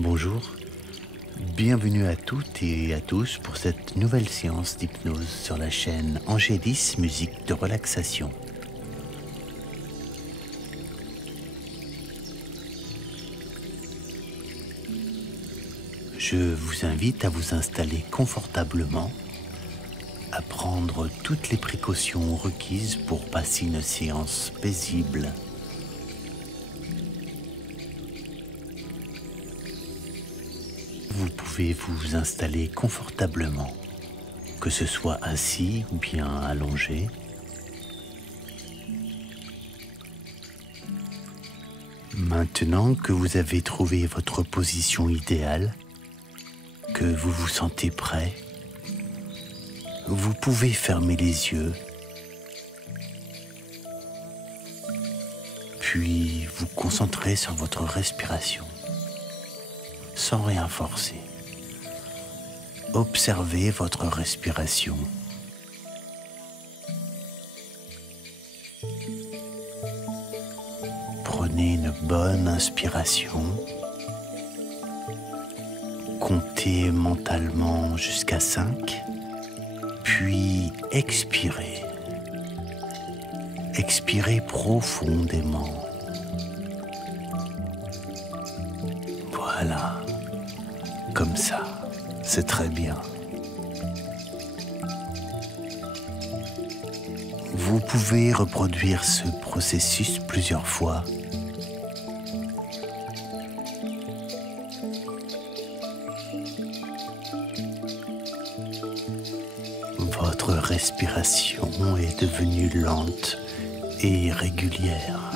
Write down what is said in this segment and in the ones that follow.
Bonjour, bienvenue à toutes et à tous pour cette nouvelle séance d'hypnose sur la chaîne Angélis Musique de Relaxation. Je vous invite à vous installer confortablement, à prendre toutes les précautions requises pour passer une séance paisible. Vous pouvez vous installer confortablement, que ce soit assis ou bien allongé. Maintenant que vous avez trouvé votre position idéale, que vous vous sentez prêt, vous pouvez fermer les yeux, puis vous concentrer sur votre respiration, sans rien forcer. Observez votre respiration. Prenez une bonne inspiration. Comptez mentalement jusqu'à 5, puis expirez. Expirez profondément. Voilà, comme ça, c'est très bien. Vous pouvez reproduire ce processus plusieurs fois. Votre respiration est devenue lente et régulière.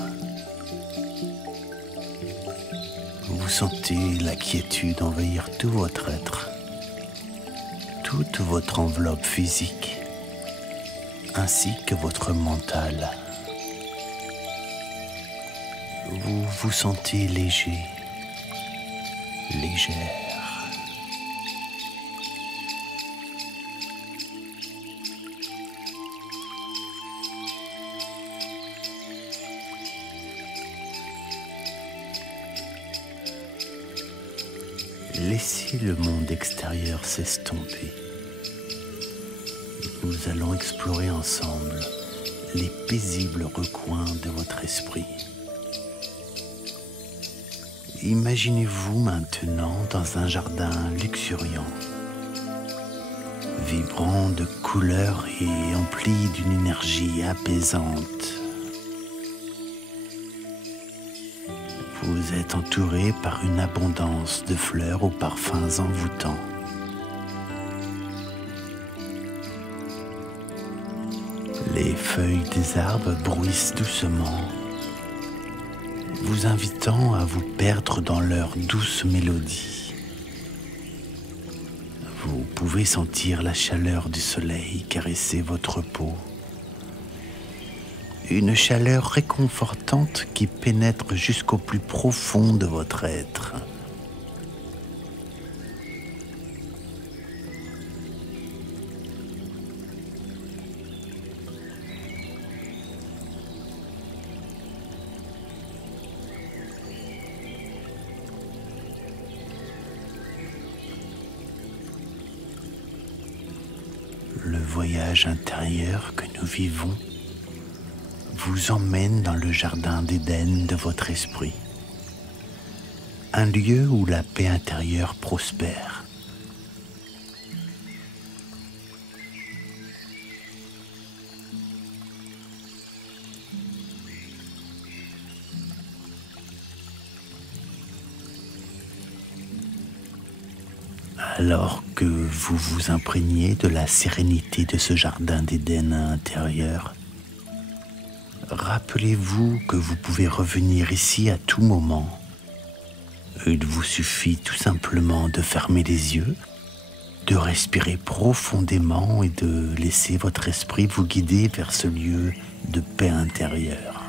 Vous sentez la quiétude envahir tout votre être, toute votre enveloppe physique, ainsi que votre mental. Vous vous sentez léger, légère. Laissez le monde extérieur s'estomper. Nous allons explorer ensemble les paisibles recoins de votre esprit. Imaginez-vous maintenant dans un jardin luxuriant, vibrant de couleurs et empli d'une énergie apaisante. Vous êtes entouré par une abondance de fleurs aux parfums envoûtants. Les feuilles des arbres bruissent doucement, vous invitant à vous perdre dans leur douce mélodie. Vous pouvez sentir la chaleur du soleil caresser votre peau. Une chaleur réconfortante qui pénètre jusqu'au plus profond de votre être. Le voyage intérieur que nous vivons vous emmène dans le jardin d'Éden de votre esprit, un lieu où la paix intérieure prospère. Alors que vous vous imprégnez de la sérénité de ce jardin d'Éden intérieur, rappelez-vous que vous pouvez revenir ici à tout moment. Il vous suffit tout simplement de fermer les yeux, de respirer profondément et de laisser votre esprit vous guider vers ce lieu de paix intérieure.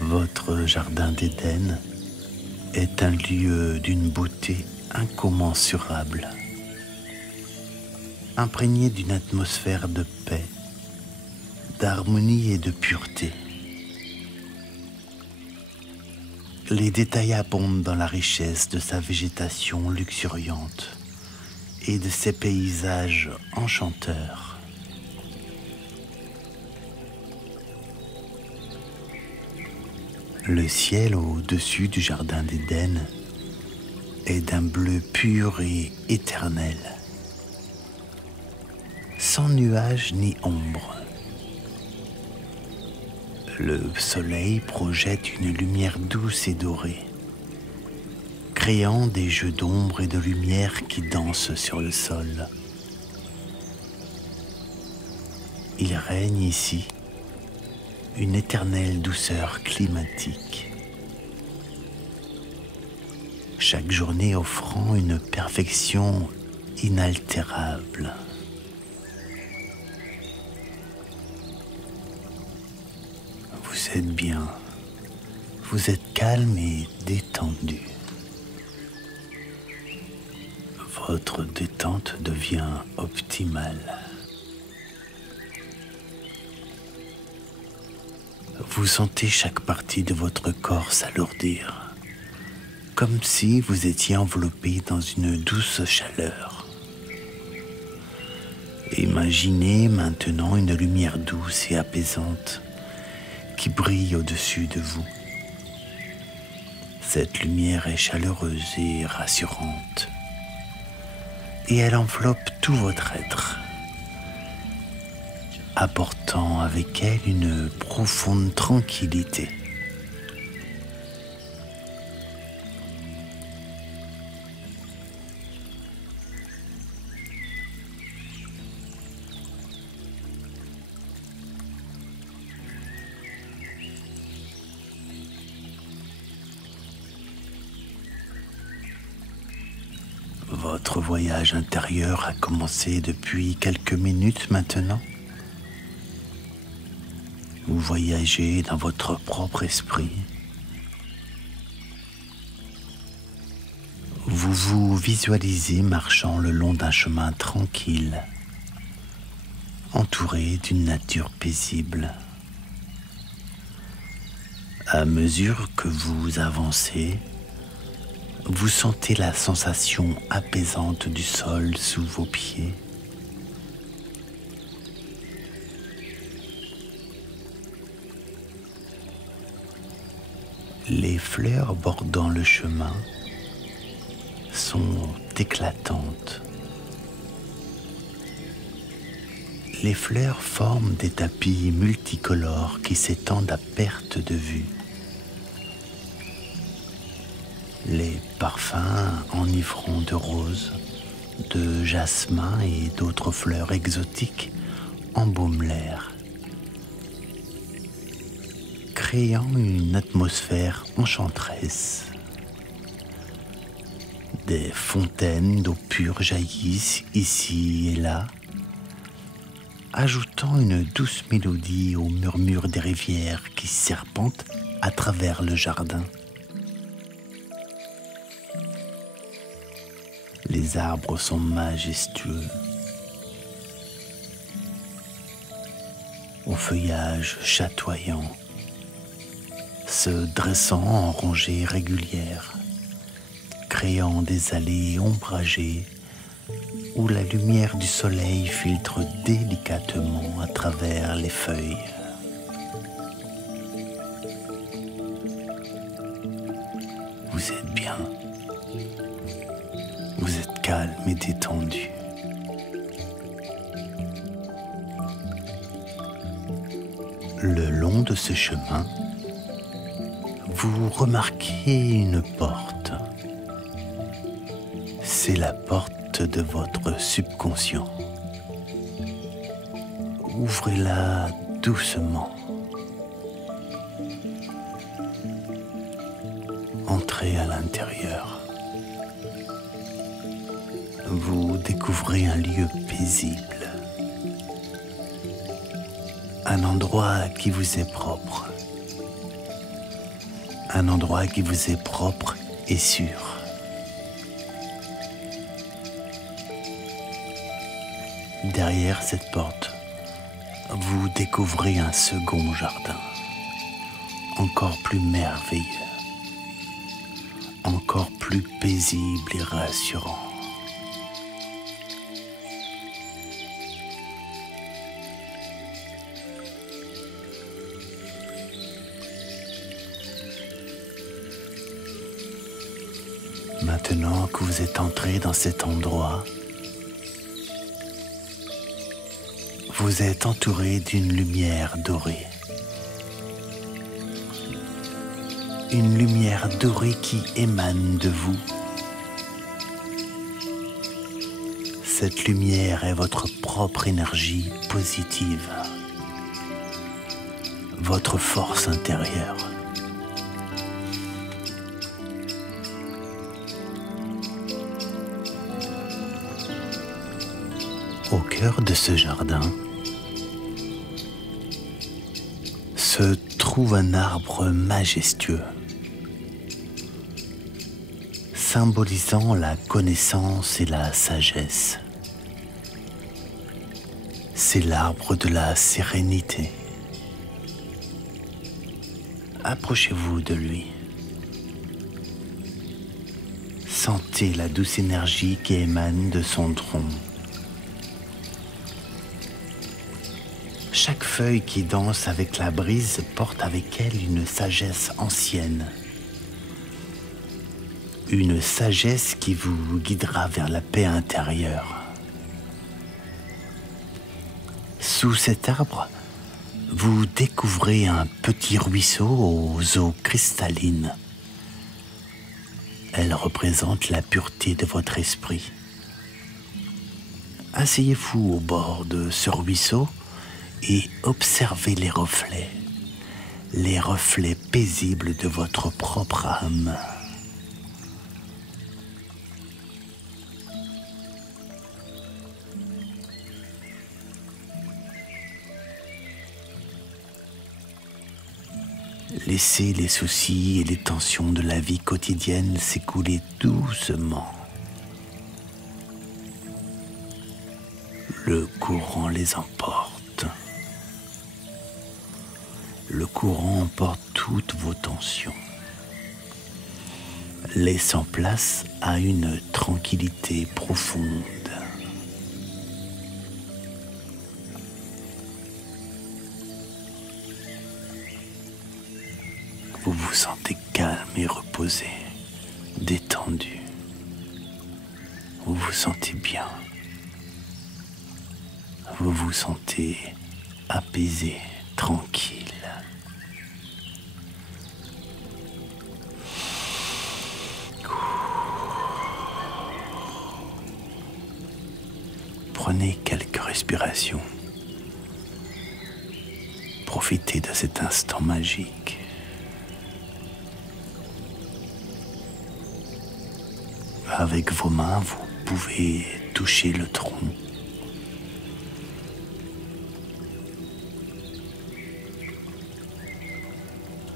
Votre jardin d'Éden est un lieu d'une beauté incommensurable. imprégné d'une atmosphère de paix, d'harmonie et de pureté. Les détails abondent dans la richesse de sa végétation luxuriante et de ses paysages enchanteurs. Le ciel au-dessus du jardin d'Éden est d'un bleu pur et éternel, sans nuages ni ombre. Le soleil projette une lumière douce et dorée, créant des jeux d'ombre et de lumière qui dansent sur le sol. Il règne ici une éternelle douceur climatique, chaque journée offrant une perfection inaltérable. Vous êtes bien, vous êtes calme et détendu. Votre détente devient optimale. Vous sentez chaque partie de votre corps s'alourdir, comme si vous étiez enveloppé dans une douce chaleur. Imaginez maintenant une lumière douce et apaisante qui brille au-dessus de vous. Cette lumière est chaleureuse et rassurante, et elle enveloppe tout votre être, apportant avec elle une profonde tranquillité. Votre voyage intérieur a commencé depuis quelques minutes maintenant. Vous voyagez dans votre propre esprit. Vous vous visualisez marchant le long d'un chemin tranquille, entouré d'une nature paisible. À mesure que vous avancez, vous sentez la sensation apaisante du sol sous vos pieds. Les fleurs bordant le chemin sont éclatantes. Les fleurs forment des tapis multicolores qui s'étendent à perte de vue. Les parfums enivrants de roses, de jasmin et d'autres fleurs exotiques embaument l'air, créant une atmosphère enchanteresse. Des fontaines d'eau pure jaillissent ici et là, ajoutant une douce mélodie au murmure des rivières qui serpentent à travers le jardin. Les arbres sont majestueux, au feuillage chatoyant, se dressant en rangées régulières, créant des allées ombragées où la lumière du soleil filtre délicatement à travers les feuilles. Vous êtes bien. Vous êtes calme et détendu. Le long de ce chemin, vous remarquez une porte. C'est la porte de votre subconscient. Ouvrez-la doucement. Entrez à l'intérieur. Vous découvrez un lieu paisible, un endroit qui vous est propre, un endroit qui vous est propre et sûr. Derrière cette porte, vous découvrez un second jardin, encore plus merveilleux, encore plus paisible et rassurant. Maintenant que vous êtes entré dans cet endroit, vous êtes entouré d'une lumière dorée. Une lumière dorée qui émane de vous. Cette lumière est votre propre énergie positive, votre force intérieure. Au cœur de ce jardin se trouve un arbre majestueux, symbolisant la connaissance et la sagesse. C'est l'arbre de la sérénité. Approchez-vous de lui. Sentez la douce énergie qui émane de son tronc. Chaque feuille qui danse avec la brise porte avec elle une sagesse ancienne. Une sagesse qui vous guidera vers la paix intérieure. Sous cet arbre, vous découvrez un petit ruisseau aux eaux cristallines. Elle représente la pureté de votre esprit. Asseyez-vous au bord de ce ruisseau et observez les reflets paisibles de votre propre âme. Laissez les soucis et les tensions de la vie quotidienne s'écouler doucement. Le courant les emporte. Le courant emporte toutes vos tensions, laissant place à une tranquillité profonde. Vous vous sentez calme et reposé, détendu. Vous vous sentez bien. Vous vous sentez apaisé, tranquille. Prenez quelques respirations. Profitez de cet instant magique. Avec vos mains, vous pouvez toucher le tronc.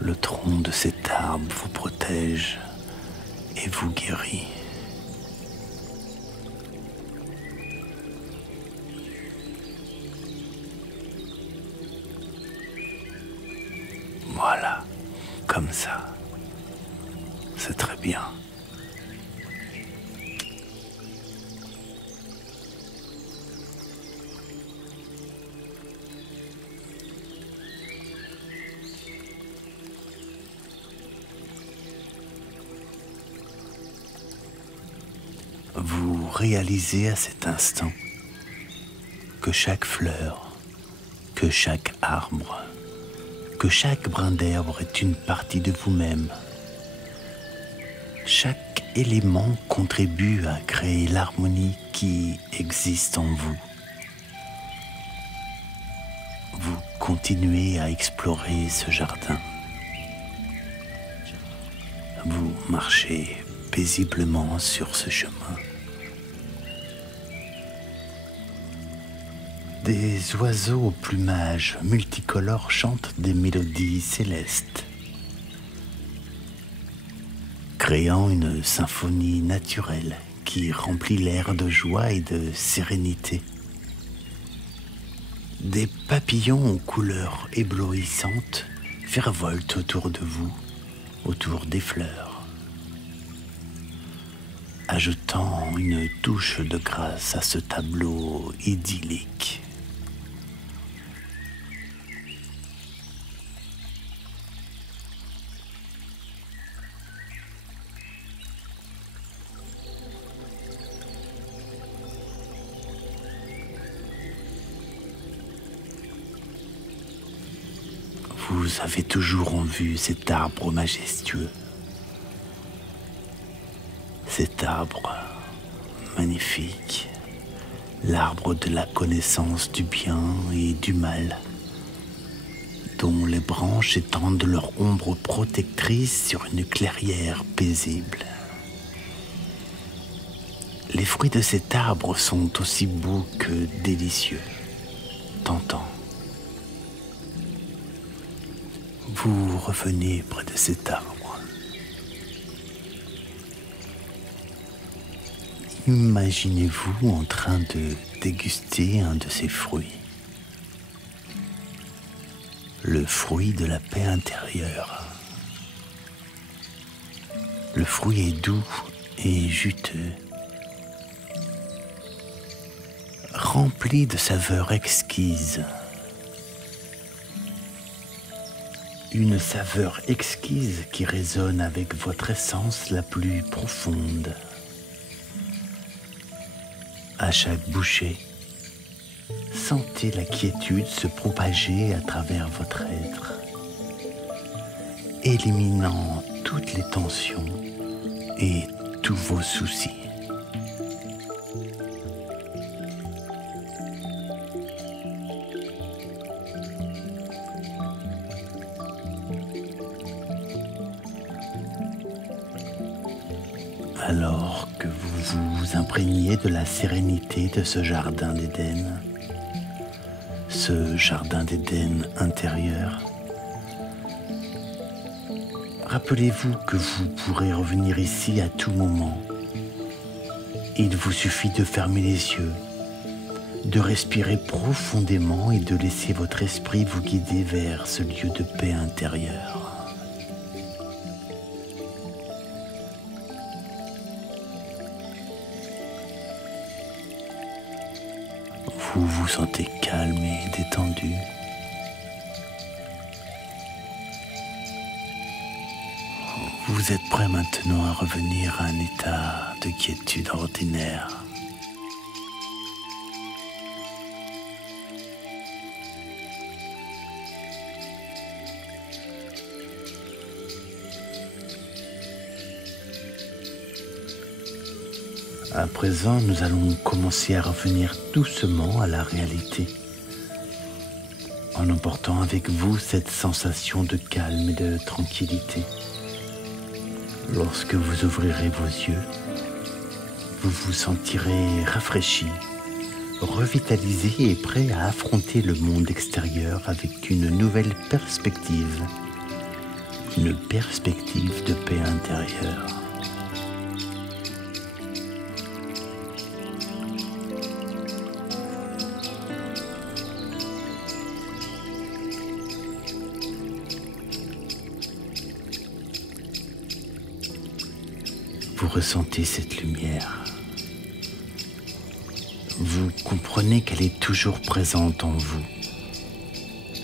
Le tronc de cet arbre vous protège et vous guérit. Voilà, comme ça. C'est très bien. Vous réalisez à cet instant que chaque fleur, que chaque arbre, que chaque brin d'herbe est une partie de vous-même. Chaque élément contribue à créer l'harmonie qui existe en vous. Vous continuez à explorer ce jardin. Vous marchez paisiblement sur ce chemin. Des oiseaux au plumage multicolore chantent des mélodies célestes, créant une symphonie naturelle qui remplit l'air de joie et de sérénité. Des papillons aux couleurs éblouissantes virevoltent autour de vous, autour des fleurs, ajoutant une touche de grâce à ce tableau idyllique. Vous avez toujours en vue cet arbre majestueux, cet arbre magnifique, l'arbre de la connaissance du bien et du mal, dont les branches étendent leur ombre protectrice sur une clairière paisible. Les fruits de cet arbre sont aussi beaux que délicieux, tentants. Vous revenez près de cet arbre. Imaginez-vous en train de déguster un de ces fruits. Le fruit de la paix intérieure. Le fruit est doux et juteux, rempli de saveurs exquises. Une saveur exquise qui résonne avec votre essence la plus profonde. À chaque bouchée, sentez la quiétude se propager à travers votre être, éliminant toutes les tensions et tous vos soucis. Alors que vous vous imprégnez de la sérénité de ce jardin d'Éden, ce jardin d'Éden intérieur, rappelez-vous que vous pourrez revenir ici à tout moment. Il vous suffit de fermer les yeux, de respirer profondément et de laisser votre esprit vous guider vers ce lieu de paix intérieure. Vous vous sentez calme et détendu. Vous êtes prêt maintenant à revenir à un état de quiétude ordinaire. À présent, nous allons commencer à revenir doucement à la réalité, en emportant avec vous cette sensation de calme et de tranquillité. Lorsque vous ouvrirez vos yeux, vous vous sentirez rafraîchi, revitalisé et prêt à affronter le monde extérieur avec une nouvelle perspective, une perspective de paix intérieure. Vous ressentez cette lumière. Vous comprenez qu'elle est toujours présente en vous,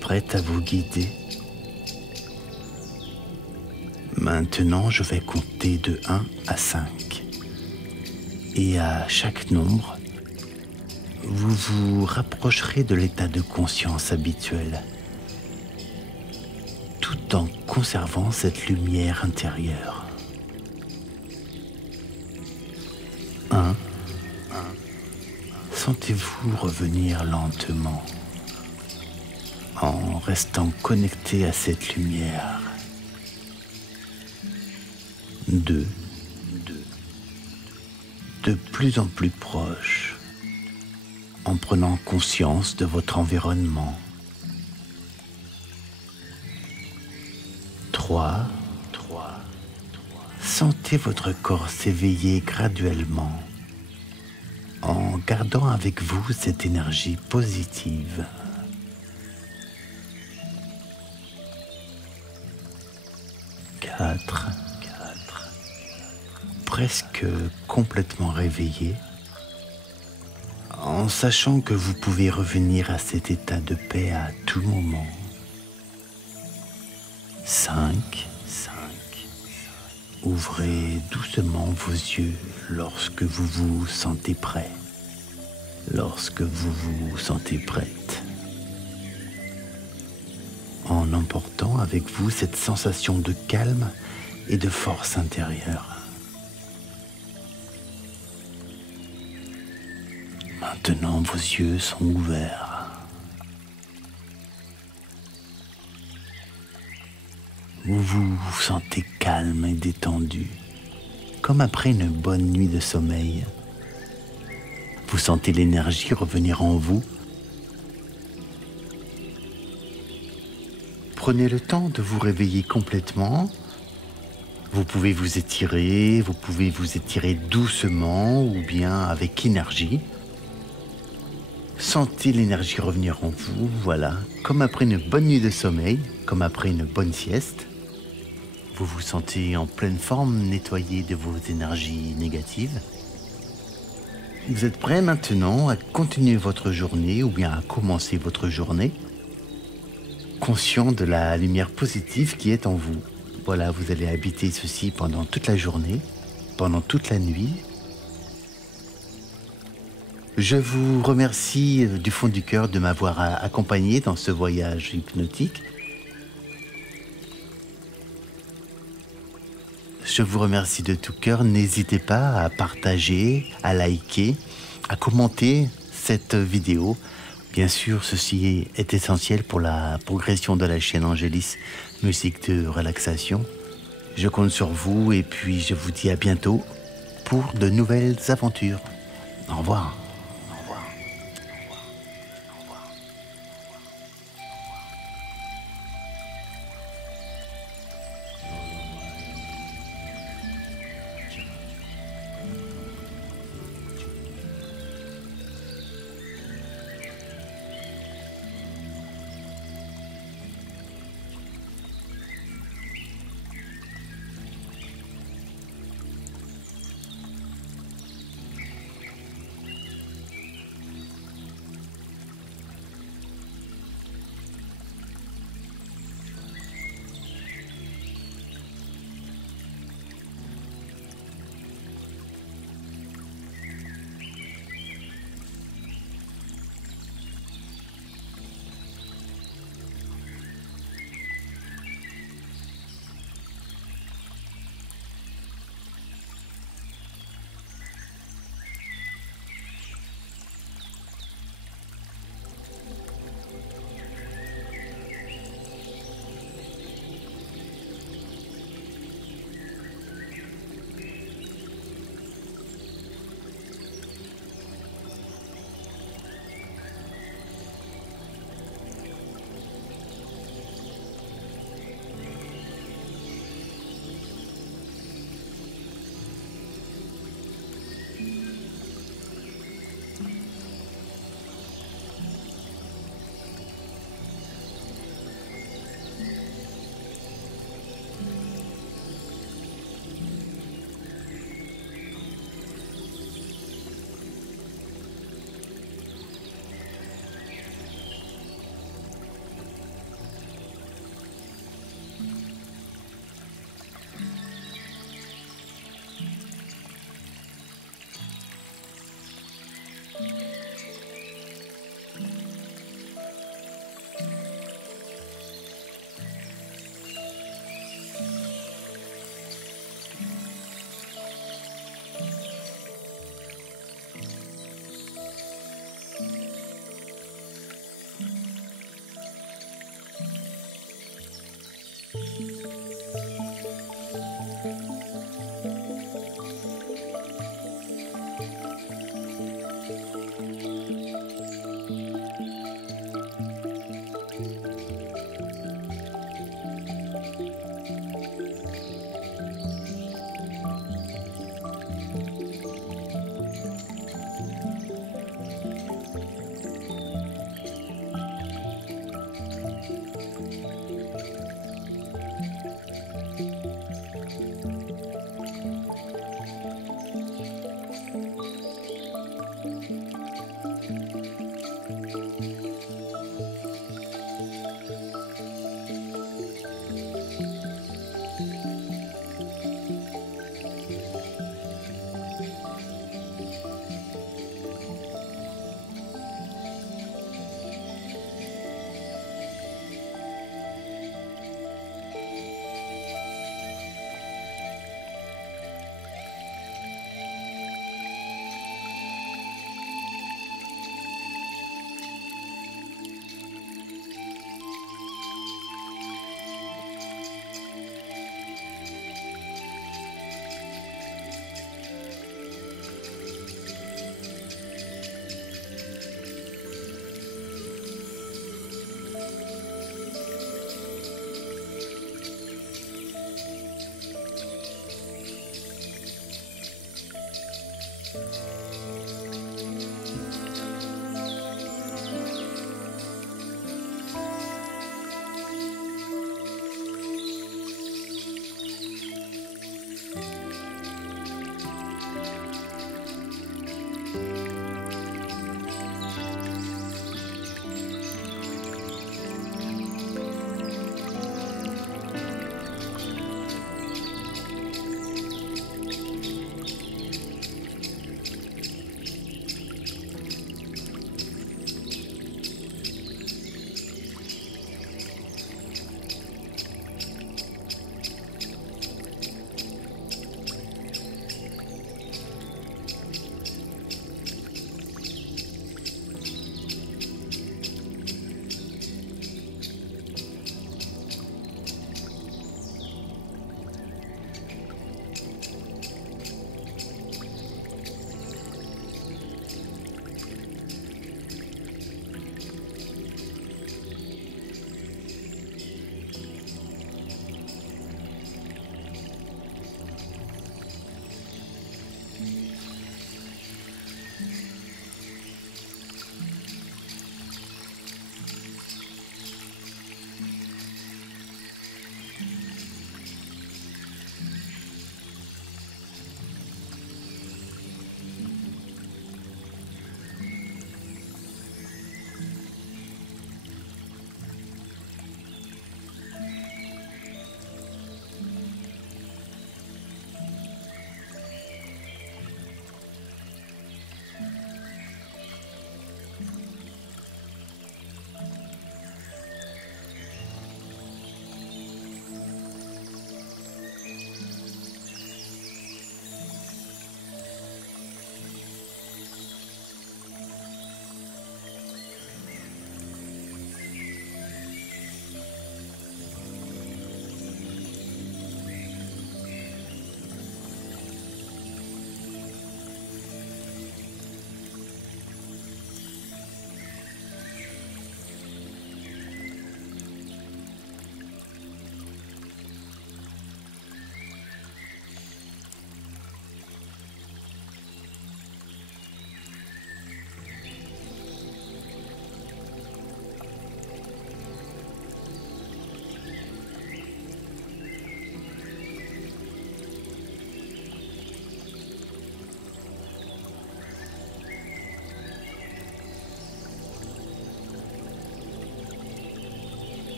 prête à vous guider. Maintenant, je vais compter de 1 à 5. Et à chaque nombre, vous vous rapprocherez de l'état de conscience habituel, tout en conservant cette lumière intérieure. 1. Sentez-vous revenir lentement en restant connecté à cette lumière. 2. De plus en plus proche, en prenant conscience de votre environnement. 3. Sentez votre corps s'éveiller graduellement en gardant avec vous cette énergie positive. 4, presque complètement réveillé, en sachant que vous pouvez revenir à cet état de paix à tout moment. 5, ouvrez doucement vos yeux lorsque vous vous sentez prêt, lorsque vous vous sentez prête, en emportant avec vous cette sensation de calme et de force intérieure. Maintenant, vos yeux sont ouverts. Vous vous sentez calme et détendu, comme après une bonne nuit de sommeil. Vous sentez l'énergie revenir en vous. Prenez le temps de vous réveiller complètement. Vous pouvez vous étirer doucement ou bien avec énergie. Sentez l'énergie revenir en vous, voilà, comme après une bonne nuit de sommeil, comme après une bonne sieste. Vous vous sentez en pleine forme, nettoyé de vos énergies négatives. Vous êtes prêt maintenant à continuer votre journée ou bien à commencer votre journée, conscient de la lumière positive qui est en vous. Voilà, vous allez habiter ceci pendant toute la journée, pendant toute la nuit. Je vous remercie du fond du cœur de m'avoir accompagné dans ce voyage hypnotique. Je vous remercie de tout cœur. N'hésitez pas à partager, à liker, à commenter cette vidéo. Bien sûr, ceci est essentiel pour la progression de la chaîne Angélis Musique de Relaxation. Je compte sur vous et puis je vous dis à bientôt pour de nouvelles aventures. Au revoir.